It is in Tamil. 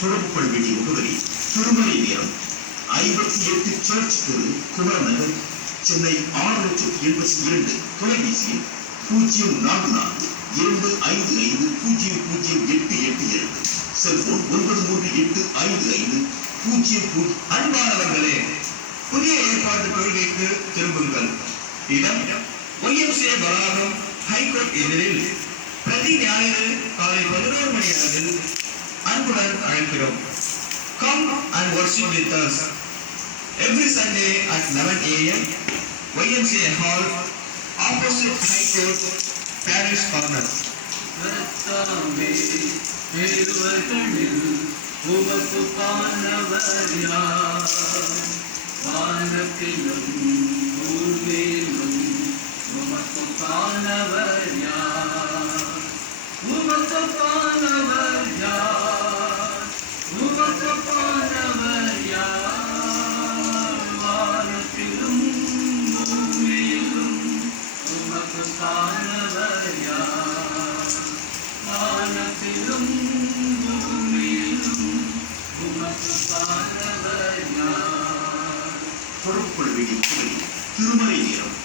தொடர்புகொள்வேண்டிய முகவரி திருமலை நேரம் 58 சர்ச் தெரு, குமரநகர், சென்னை 682. தொலைபேசியில் 0442550088. செல்போன் 938550. அன்பானவர்களே, புதிய ஏற்பாட்டு கொள்கைக்கு திரும்புங்கள். இடம் YMCA வளாகம், ஹைகோர்ட் எதிரில் பிரதி ஞாயிறு காலை 11 மணி அளவில் அன்புடன் அழைக்கிறோம். Come and worship with us every Sunday at 11 a.m. YMCA Hall, opposite High Court, Parish Corner. தொடர்புகொள்வேண்டிய முகவரி திருமலை நேரம்